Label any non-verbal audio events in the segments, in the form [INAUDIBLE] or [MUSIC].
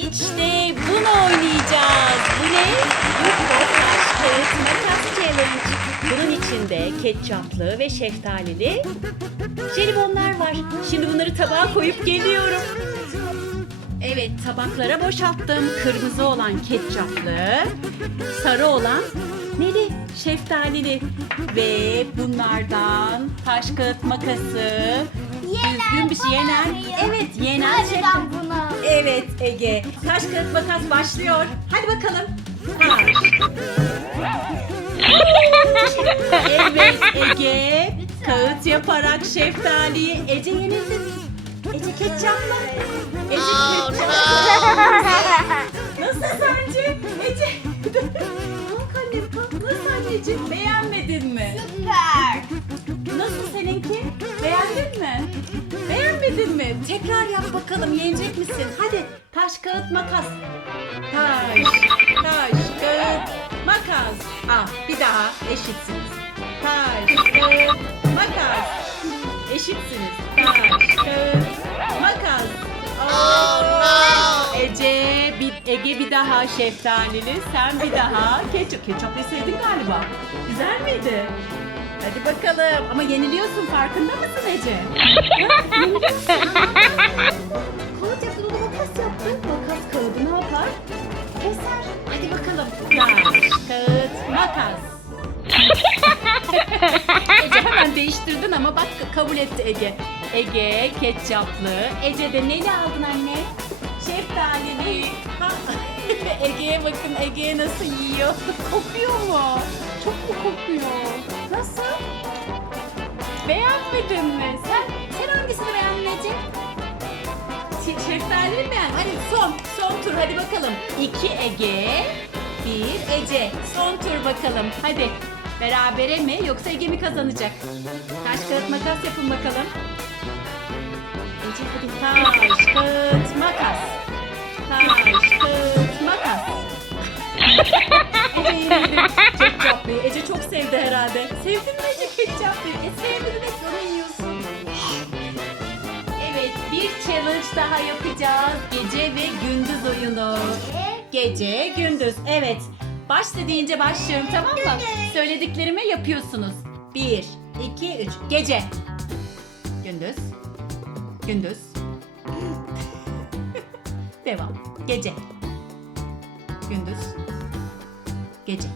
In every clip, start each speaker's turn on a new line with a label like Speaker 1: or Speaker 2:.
Speaker 1: İşte bunu oynayacağız. Bu ne? Taş kağıt makas challenge. Bunun içinde ketçaplı ve şeftalili jelibonlar var. Şimdi bunları tabağa koyup geliyorum. Evet tabaklara boşalttım. Kırmızı olan ketçaplı, sarı olan neli? Şeftalili. Ve bunlardan taş kağıt makası, düzgün bir şey yenen. Evet yenen
Speaker 2: Hadi ben bunu.
Speaker 1: Evet Ege. Taş kağıt makas başlıyor. Hadi bakalım. Evet Ege. Kağıt yaparak şeftaliyi Ece yenildin. Ece ketçapla. Ece ketçapla. Nasıl sence? Ece. Kalk annem kalk. Nasıl anneciğim? Beğenmedin mi?
Speaker 2: Süper.
Speaker 1: Nasıl seninki? Beğendin mi? Beğenmedin mi? Tekrar yap bakalım yenecek misin? Hadi taş kağıt makas. Taş, taş, kağıt, makas. Ah bir daha eşitsiniz. Taş, kağıt, makas. Eşitsiniz. Taş, kağıt, makas. Oh, Ece, bir, Ege bir daha şeftalili, sen bir daha ketçap. Ketçap deseydin galiba. Güzel miydi? Hadi bakalım. Ama yeniliyorsun farkında mısın Ece? Yaptın onu makas yaptın. Makas kağıdı ne yapar? Keser. Hadi bakalım. Taş, kağıt, makas. Ece hemen değiştirdin ama bak kabul etti Ege. Ege ketçaplı. Ece de neli aldın anne? Şeftalili. [LAUGHS] Ege'ye bakın Ege'ye nasıl yiyor. [LAUGHS] Kokuyor mu? Çok mu kokuyor? Nasıl? Beğenmedin mi? Sen, sen hangisini beğendin Ece? Şeftalili mi beğendin? Hadi son, son tur hadi bakalım. İki Ege, bir Ece. Son tur bakalım. Hadi. Berabere mi yoksa Ege mi kazanacak? Taş kağıt makas yapın bakalım. Ece hadi taş kağıt makas. Taş kağıt. Ece yenildi. Ketçaplıyı. Ece çok sevdi herhalde. Sevdin mi Ece ketçaplıyı? E sevdin de sonra yiyorsun. Evet bir challenge daha yapacağız. Gece ve gündüz oyunu. Gece, gündüz. Evet. Başla deyince başlıyorum tamam mı? Söylediklerimi yapıyorsunuz. Bir, iki, üç. Gece. Gündüz. Gündüz. [LAUGHS] Devam. Gece. Gündüz. Gece.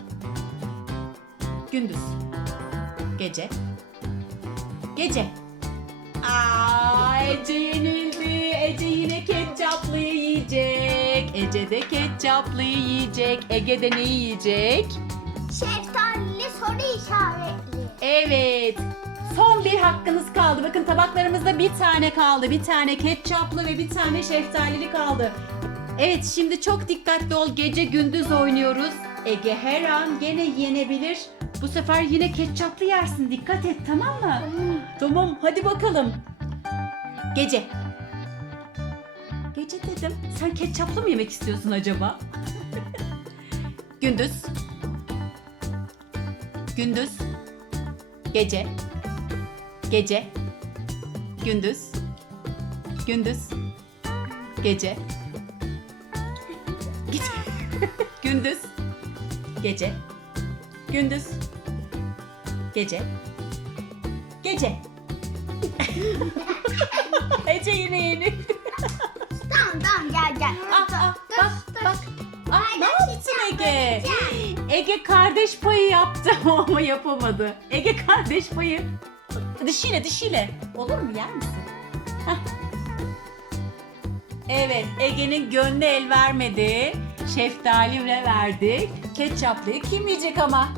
Speaker 1: Gündüz. Gece. Gece. Aa, Ece yenildi. Ece yine ketçaplıyı yiyecek. Ece de ketçaplıyı yiyecek. Ege de ne yiyecek?
Speaker 2: Şeftalili soru işaretli.
Speaker 1: Evet. Son bir hakkınız kaldı. Bakın tabaklarımızda bir tane kaldı. Bir tane ketçaplı ve bir tane şeftalili kaldı. Evet şimdi çok dikkatli ol. Gece gündüz oynuyoruz. Ege her an gene yenebilir. Bu sefer yine ketçaplı yersin. Dikkat et tamam mı? Tamam hadi bakalım. Gece. Gece dedim. Sen ketçaplı mı yemek istiyorsun acaba? [LAUGHS] Gündüz. Gündüz. Gece. Gece. Gündüz. Gündüz. Gece. [LAUGHS] Gece. Gündüz. Gece. Gündüz. Gece. Gece. [LAUGHS] Ece yine yeni.
Speaker 2: Tamam tamam gel gel.
Speaker 1: Ah, ah,
Speaker 2: Dur,
Speaker 1: bak
Speaker 2: dur.
Speaker 1: bak. Ah, ne yaptın Ege? Ege kardeş payı yaptı [LAUGHS] ama yapamadı. Ege kardeş payı. Dişiyle dişiyle. Olur mu yer misin? Hah. Evet Ege'nin gönlü el vermedi. Şeftaliyle verdik. Ketçaplıyı kim yiyecek ama?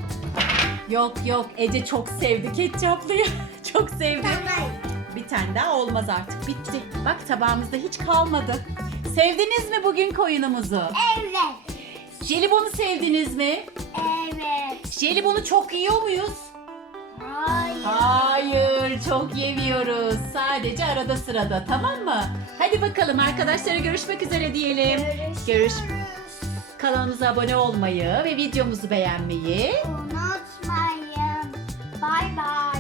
Speaker 1: Yok yok Ece çok sevdi ketçaplıyı. [LAUGHS] çok sevdi. Bir tane daha olmaz artık. Bitti. Bak tabağımızda hiç kalmadı. Sevdiniz mi bugün oyunumuzu?
Speaker 2: Evet.
Speaker 1: Jelibonu sevdiniz mi?
Speaker 2: Evet.
Speaker 1: Jelibonu çok yiyor muyuz?
Speaker 2: Hayır.
Speaker 1: Hayır, çok yemiyoruz. Sadece arada sırada, tamam mı? Hadi bakalım arkadaşlara görüşmek üzere diyelim. Görüş. Kanalımıza abone olmayı ve videomuzu beğenmeyi
Speaker 2: Unutmayın. Bay bay.